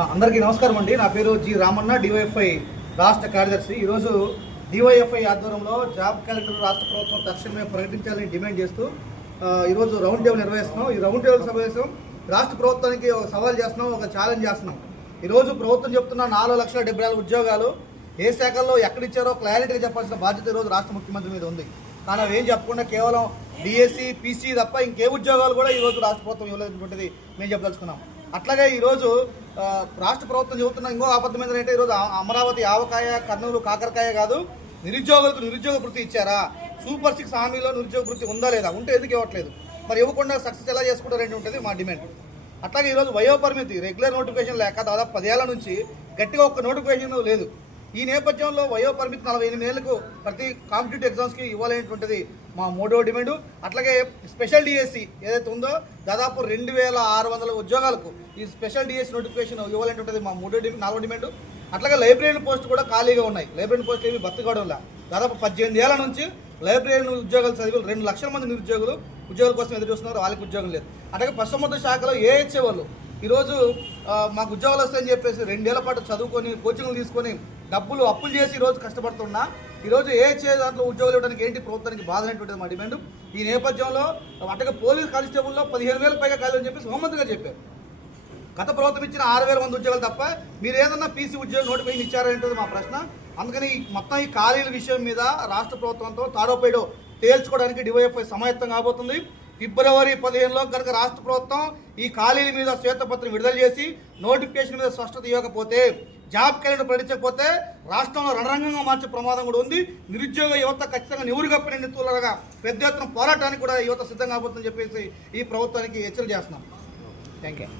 అందరికీ నమస్కారం అండి. నా పేరు జి రామన్న, డివైఎఫ్ఐ రాష్ట్ర కార్యదర్శి. ఈరోజు డివైఎఫ్ఐ ఆధ్వర్యంలో జాబ్ క్యాలెండర్ రాష్ట్ర ప్రభుత్వం తక్షణమే ప్రకటించాలని డిమాండ్ చేస్తూ ఈరోజు రౌండ్ టేబుల్ నిర్వహిస్తున్నాం. ఈ రౌండ్ టేబుల్ సమావేశం రాష్ట్ర ప్రభుత్వానికి ఒక సవాల్ చేస్తున్నాం, ఒక ఛాలెంజ్ చేస్తున్నాం. ఈరోజు ప్రభుత్వం చెప్తున్న 4,74,000 ఉద్యోగాలు ఏ శాఖల్లో ఎక్కడిచ్చారో క్లారిటీగా చెప్పాల్సిన బాధ్యత ఈరోజు రాష్ట్ర ముఖ్యమంత్రి మీద ఉంది. కానీ అవి ఏం చెప్పకుండా కేవలం డిఎస్సి, పీసీ తప్ప ఇంకే ఉద్యోగాలు కూడా ఈరోజు రాష్ట్ర ప్రభుత్వం ఇవ్వలేనటువంటిది మేము చెప్పదలుచుకున్నాం. అట్లాగే ఈరోజు రాష్ట్ర ప్రభుత్వం చెబుతున్న ఇంకో అబద్ధం ఏంటంటే ఈరోజు అమరావతి ఆవకాయ, కర్నూలు కాకరకాయ కాదు, నిరుద్యోగులకు నిరుద్యోగ వృత్తి ఇచ్చారా? సూపర్ 6 హామీలో నిరుద్యోగ వృత్తి ఉందా లేదా? ఉంటే ఎందుకు ఇవ్వట్లేదు? మరి ఇవ్వకుండా సక్సెస్ ఎలా చేసుకుంటారంటే ఉంటుంది మా డిమాండ్. అట్లాగే ఈరోజు వయోపరిమితి రెగ్యులర్ నోటిఫికేషన్ లేక దాదాపు 10 ఏళ్ల నుంచి గట్టిగా ఒక్క నోటిఫికేషన్ లేదు. ఈ నేపథ్యంలో వయోపరిమితి 48 ఏళ్లకు ప్రతి కాంపిటేటివ్ ఎగ్జామ్స్కి ఇవ్వాలనేటువంటిది మా 3వ డిమాండు. అట్లాగే స్పెషల్ డిఎస్సి ఏదైతే ఉందో దాదాపు 2,600 ఉద్యోగాలకు ఈ స్పెషల్ డిఎస్సి నోటిఫికేషన్ ఇవ్వాలనేటువంటిది మా 4వ డిమాండు. అట్లాగే లైబ్రరీ పోస్ట్ కూడా ఖాళీగా ఉన్నాయి. లైబ్రరీ పోస్ట్ ఏమి భర్తీ లే. దాదాపు 18 ఏళ్ల నుంచి లైబ్రరీ ఉద్యోగాలు చదివి 2 లక్షల మంది నిరుద్యోగులు ఉద్యోగాల కోసం ఎదురు చూస్తున్నారు, వాళ్ళకి ఉద్యోగం లేదు. అట్లాగే పశుసంవర్ధక శాఖలో ఏహెచ్ఏ వాళ్ళు ఈరోజు మాకు ఉద్యోగాలు వస్తాయని చెప్పేసి 2 ఏళ్ల పాటు చదువుకొని కోచింగ్లు తీసుకొని డబ్బులు అప్పులు చేసి ఈరోజు కష్టపడుతున్నా ఈరోజు ఏహెచ్ఏ దాంట్లో ఉద్యోగాలు ఇవ్వడానికి ఏంటి ప్రభుత్వానికి బాధ అనేటువంటిది మా డిమాండ్. ఈ నేపథ్యంలో అట్లాగే పోలీస్ కానిస్టేబుల్లో 15,000 పైగా ఖాళీ అని చెప్పేసి హోంమంత్రి గారు చెప్పారు. గత ప్రభుత్వం ఇచ్చిన 6,000 మంది ఉద్యోగాలు తప్ప మీరు ఏదన్నా పీసీ ఉద్యోగం నోటిఫికేషన్ ఇచ్చారనేది మా ప్రశ్న. అందుకని మొత్తం ఈ ఖాళీల విషయం మీద రాష్ట్ర ప్రభుత్వంతో తాడోపేడో తేల్చుకోవడానికి డివైఎఫ్ఐ సమాయత్తం కాబోతుంది. ఫిబ్రవరి 15లో కనుక రాష్ట్ర ప్రభుత్వం ఈ ఖాళీల మీద శ్వేతపత్రం విడుదల చేసి నోటిఫికేషన్ మీద స్పష్టత ఇవ్వకపోతే, జాబ్ క్యాలెండర్ ప్రకటించకపోతే రాష్ట్రంలో రణరంగంగా మార్చే ప్రమాదం కూడా ఉంది. నిరుద్యోగ యువత ఖచ్చితంగా నివురుగప్పిన నిత్తులుగా పెద్ద ఎత్తున పోరాటానికి కూడా యువత సిద్ధంగా కాబోతుందని చెప్పేసి ఈ ప్రభుత్వానికి హెచ్చరిక చేస్తున్నాం. Thank you.